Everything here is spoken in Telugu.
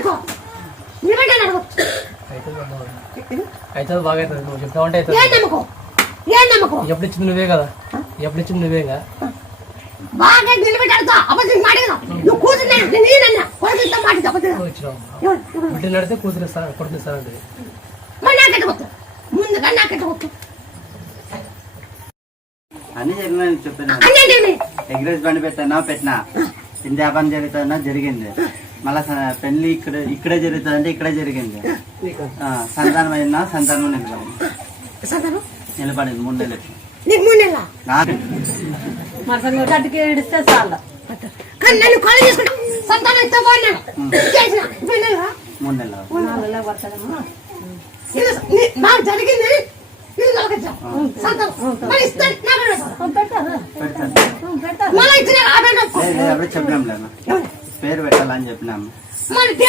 అనుకో నిలబడ్డాను అనుకో అయితే బాగా అవుతుంది నువ్వు చెప్తావంటే అవుతుంది ఏం నమ్మకం ఎప్పుడు ఇచ్చింది నువ్వే కదా ఎప్పుడు ఇచ్చింది నువ్వేగా బాగా నిలబెట్టాడుతా అబద్ధం మాడేదా నువ్వు కూతురు నేనన్నా కొడుకుతో మాట అబద్ధం బిడ్డ నడితే కూతురు ఇస్తాను కొడుకు ఇస్తానంటే మరి నాకెట్ట కొట్టు ముందుగా నాకెట్ట కొట్టు అని చెప్పిన ఎగ్రెస్ బండి పెట్టినా ఇంటి వ్యాపారం జరుగుతుందన్నా జరిగింది మళ్ళా పెళ్లి ఇక్కడే జరుగుతుంది అంటే ఇక్కడే జరిగింది సంతానం అయినా సంతానం నిలబడింది 3 నెలలు నీకు 3 నెలల ఇడిస్తే చాలు కానీ నన్ను కాలేజ్ చేసుకుంటా సంతానం ఇస్తా బాగున్నాను 3 నెలల నాకు జరిగింది ఇది దొరకచ్చు సంతానం మరి ఇస్తాను మళ్ళీ ఇచ్చిన చెప్పినాం పేరు పెట్టాలని చెప్పినాము మరి